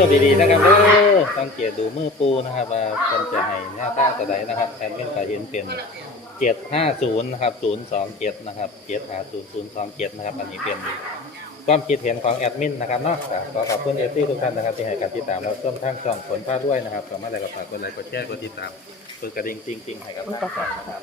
อดีๆนะครับเออสังเกตดูมือปูนะครับว่าคนจะให้หน้าตาจะไหนนะครับแทนเป็นการเห็นเป็นเจ็ดห้าศูนย์ะครับศูนย์สองเจ็ดนะครับเจ็ดห้าศูนย์ศูนย์สองเจ็ดนะครับ อันนี้เป็นความคิดเห็นของแอดมินนะครับเนาะขอขอบคุณเอซี่ทุกท่านนะครับที่ให้การติดตามเราร่วมทั้งสองผลพลาดด้วยนะครับสามารถอะไรก็ฝากกดไลค์กดแชร์กดติดตามกดกระดิ่งจริงๆให้กับฝากนะครับ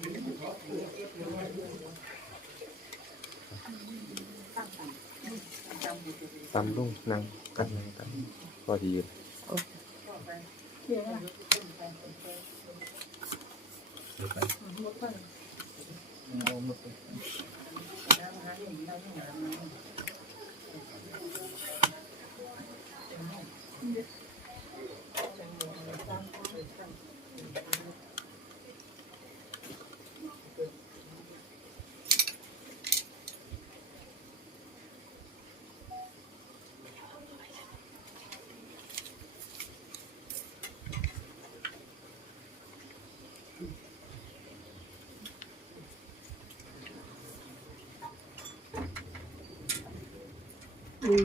ตำลุ่งนางกันนางกันพอดีเลย อ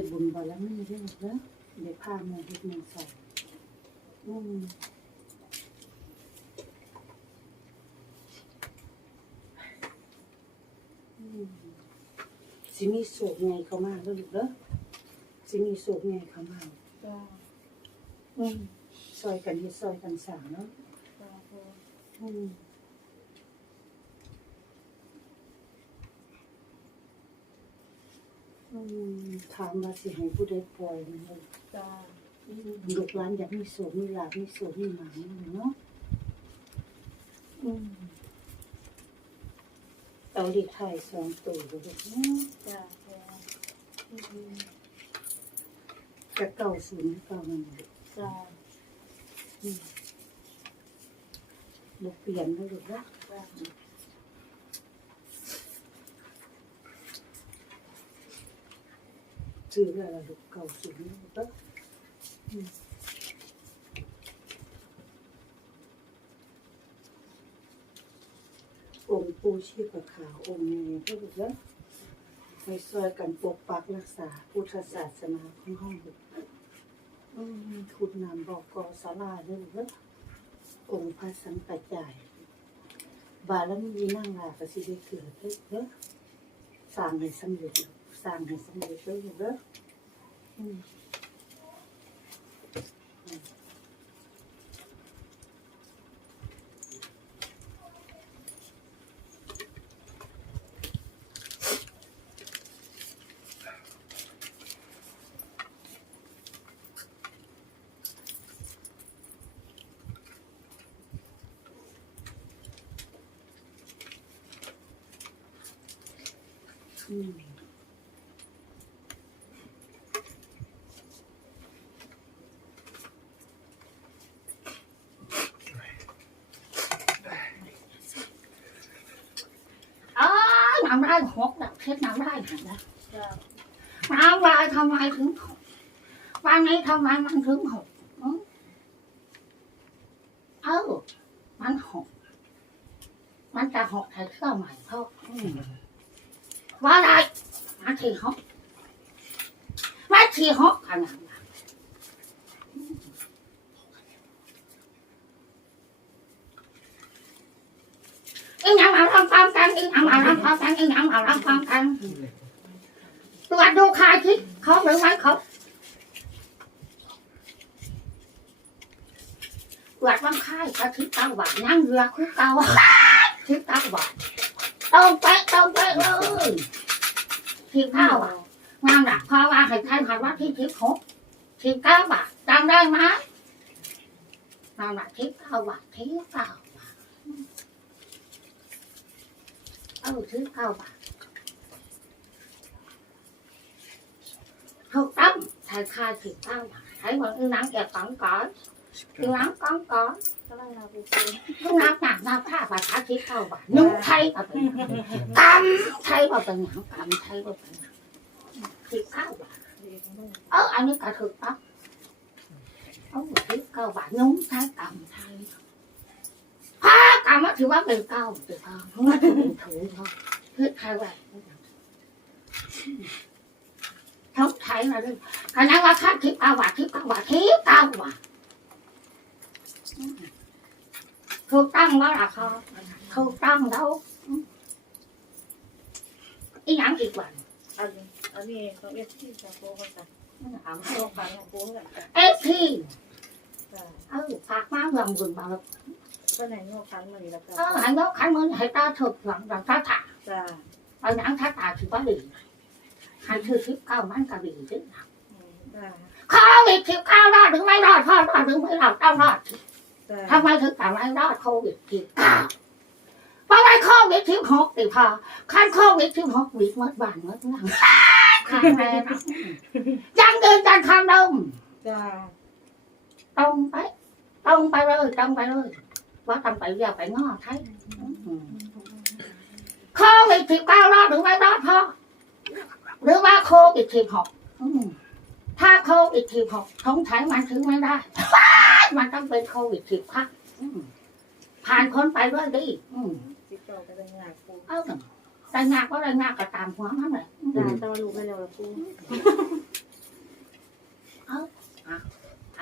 ดบุญบารมีเด้อเด้อเดี๋ยวพาแม่เฮ็ดแม่ใส่อืมอืมสิมีโศกไงเข้ามาแล้วลูกเด้อสิมีโศกไงเข้ามาอืมซอยกันเฮ็ดซอยกันสร้างเนาะอืมอืม ถามว่าสิให้ผู้ใดปล่อยมันเลยอืมลูกหลานอยากมีโสมมีลาบมีโสมมีหมาเนาะอืมเอาเด็กไทยสองตัวเลยลูกเนาะอืมจะเก่าศูนย์เก่ามันเลยอืมลูกเปลี่ยนแล้วลูกนะ ซื้อแล้วลูกเก่าศูนย์ลูกนะอืมองค์ปูชีพขาวองค์นี้ก็ลูกนะให้ซอยกันปกปักรักษา พุทธศาสนาของห้องลูกอืมขุดน้ำบอกกอสาราด้อลูกนะองค์พระสังกัจจายบารมีนั่งลากสิได้เกิดเด้อสร้างให้สำเร็จ สร้างให้สำเร็จเด้อเด้ออืมอืมอ้าวน้ำลายหกแบบเช็ดน้ำลายหันนะน้ำลายทำไมถึงหกวันนี้ทำไมมันถึงหกอืมเอ้ามันหกมันจะหกใส่เสื้อใหม่เขาอืมว่าอะไรมาขี่ฮอกมาขี่ฮอกขนาด อีหยังเอาทำความกันอีหยังเอาทำความกันอีหยังเอาทำความกันตรวจดูคาคิดเขาหรือไม่เขาตรวจว่างค่ายกระทิบเก้าบาทนั่งเรือคือเก้าทิบเก้าบาทตรงเป๊ะตรงเป๊ะเลยทิพเก้าอะงานหลักพราว่าให้ท่านคำว่าที่ทิพหกทิพเก้าบาทจำได้ไหมงานหลักทิพเก้าบาททิพเก้า บาทเอเก้าบาทถูกต้องใช้ค่าทิพเก้าบาทใช้เหมือนนังแกะฝังก่อนอีนังก้อนก่อนนังหนักน้าผ้าบาททิพเก้าบานุ่งไทยแบบนี้กำไทยว่าเป็นหยังกำไทยว่าเป็นหยังสิบเก้าบาเอออันนี้ก็ถูกต้องเอาสิบเก้าบานุ้งใช้กำไทยพ้ากำมัน ถือว่าเป็นเก้าถือเก้ามันถือเป็นถูเนาะคือไทยว่าทั้งไทยนะด้วยขณะว่าค่าทิพเก้าบาททิพเก้าบาททิพเก้าบาทถูกต้องว่าราคาถูกต้องแล้วอีหยังอีกวันอันนี้อันนี้ต้องเอฟที่จะโกงกันถามโกงกันโกงกันเอฟพีจ้ะเออฝากมาลำบุญมา ก็ไหนโง่คันมาดีแล้วกันเออหันยกขันมือให้ตาถูกหลังหลังตาตาจ้ะเอาหนังตาตาถือว่าดีหันถือทิพเก้ามันก็ดีด้วยนะจ้ะข้าวิดทิพเก้าได้หรือไม่ได้เราต้องรอดจ้าทำไมถึงทำให้รอดโควิดสิบเก้าเพราะว่าโควิดสิบหกติพอขั้นโควิดสิบหกวิดเมื่อบ้านเมื่อเมืองข้างในนะยังเดินกันคำเดิมจ้าตรงไปตรงไปเลยตรงไปเลย ว่าทำไปเรียวไปง้อไทยโควิดสิบเก้ารอดหรือไม่รอดพ่อหรือว่าโควิดสิบหกอืมถ้าโควิดสิบหกสงสัยมันถึงไม่ได้ มันต้องเป็นโควิดสิบห้าอืมผ่านพ้นไปด้วยดีอืมสิบเก้าก็ได้งานปูเอ้าแต่งานก็ได้งานก็ตามหัวมันเลยจ้าแต่ว่าลูกไม่เร็วปูอ่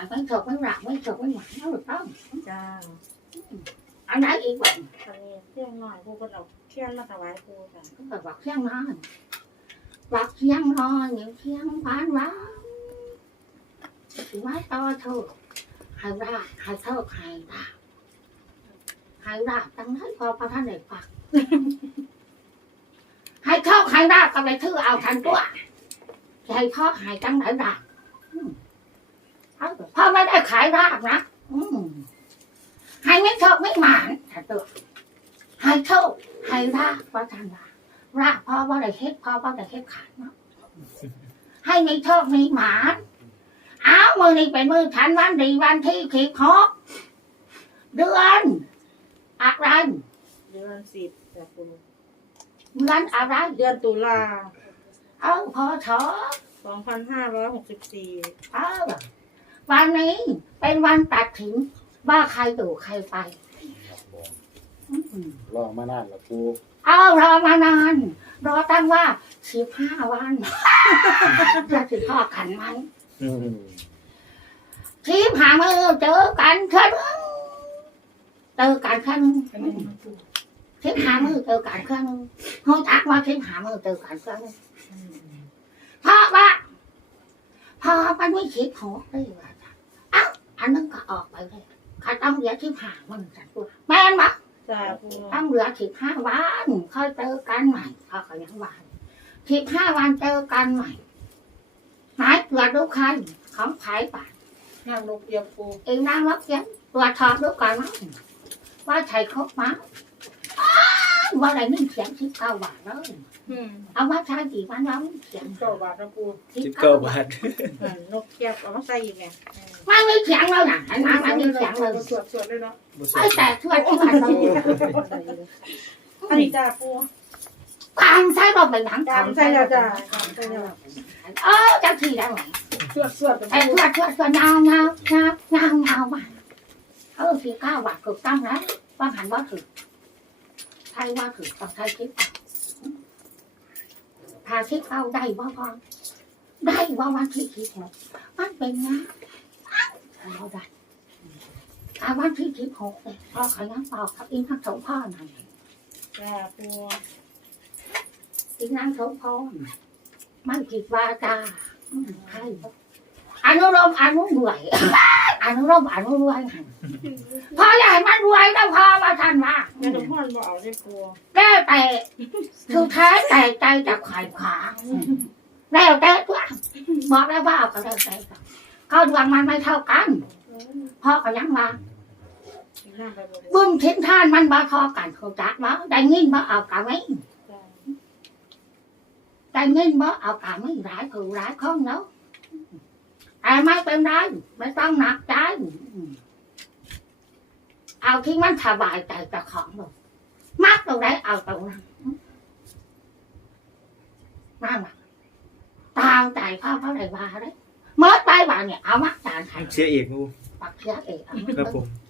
าไม่จบไม่หลักไม่จบไม่หวานเอาถูกต้องจ้า อันไหนอีกแบบตอนนี้เที่ยงหน่อยปูก็เอาเที่ยงมาถวายปูจ้าก็แบบวักเที่ยงนอนวักเที่ยงนอนอย่เที่ยงบ้านว้าถือว่าต่อเท่าให้ราให้เท่าให้ราให้ราตั้งนั้นพอพระท่านได้ฟังให้เท่าให้ราก็ไปถือเอาทันตัวให้พ่อให้ตั้งไหนราอืมเอาะพ่อไม่ได้ขายราบนะ อืม ให้ไม่ชอบไม่หมานทันตัวให้เท่าให้ราว่าทันราราพ่อว่าได้เฮ็ดพ่อว่าได้เฮ็ดขายเนาะให้มีโชคมีหมานเอามือนี้เป็นมือฉันวันดีวันที่ขีดหกเดือนอะไรเดือนสิบจ้าปูเดือนอะไรเดือนตุลาเอาพอชอสองพันห้าร้อยหกสิบสี่เอาวันนี้เป็นวันตัดสิน ว่าใครอยู่ใครไปอืมรอมานานแล้วปูเอารอมานานรอตั้งว่าสิบห้าวันจะสิพ่อขันมันอืมสิบห้ามือเจอกันครั้งเจอกันครั้งทิพหามือเจอกันเครื่องนึงห้องทักว่าทิพหามือเจอกันเครื่องนึงเพราะว่าพอมันไม่คิดหัวเลยว่าจ้ะเอ้าอันนึงก็ออกไปเลย ข้าต้องเหลือทิพหามันจัดตัวแม่นปะจ้าปูต้องเหลือสิบห้าวันค่อยเจอกันใหม่เขาก็ยังวันสิบห้าวันเจอกันใหม่หมายตรวจดูใครของขายป่ะนางนกเยียบปูเองนั่งรับเย็นตรวจสอบดูก่อนนะว่าใช่ครบไหมอ้า วว่าอะไรนี่เสียงสิบเก้าบาทเลยอืมเอามาใช้กี่วันแล้วเสียงเก้าบาทนะปูสิบเก้าบาทอ่านกเยียบเอามาใส่อีกไงไม่มีเสียงแล้วนะไอ้มาไม่มีเสียงเลยสวดสวดเลยเนาะไอ้แต่ช่วยที่มันต้องอันนี้จ้าปูตามใช้เราไปหนังตามใส่แล้วจ้าตามใส่แล้วเออจะทีได้ไหมสวดสวดไอ้ช่วยช่วยช่วยเงาเงาเงาเงาเงามาเออสี่เก้าบาทถูกต้องนะว่าหันว่าถือ ใช่ว่าถือต้องใช้คิดเอาถ้าคิดเอาได้บ่พอได้ว่าวันที่คิดหกมันเป็นไงเราได้ถ้าวันที่คิดหกเนี่ยพอขยันเป่ากับอินทั้งสองพ่อนั่นจ้าปูอีนางสมพรมันผิดวาจาอืมใช่อนุรมอนุรวย อนุรมอนุรวยหั่นพอใหญ่มันรวยแล้วพอมาทันมาแม่สมพรบ่เอาได้ปูแล้วแต่สุดท้ายแต่ใจจากขายขวาแล้วแต่ตัวบอกแล้วว่าเอาก็แล้วแต่ตัวเขาดวงมันไม่เท่ากันพ่อก็ยังมานั่งไปบ่บุญทิ้นท่านมันบ่เทอกันเขาจักว่าได้ยินบ่เอากะไม่จ้าได้ยินบ่เอากะไม่ร้ายคือร้ายของเนาะ แต่ไม่เป็นไรไม่ต้องหนักใจ เอาที่มันสบายใจกับของเลยมักตรงไหนเอาตรงนั้นนั่นน่ะตามใจพ่อเขาได้ว่าเลยเมื่อไปว่าเนี่ยเอามักจานไทยเชียร์อีกปูปักเสียเองเอามาครับผมเ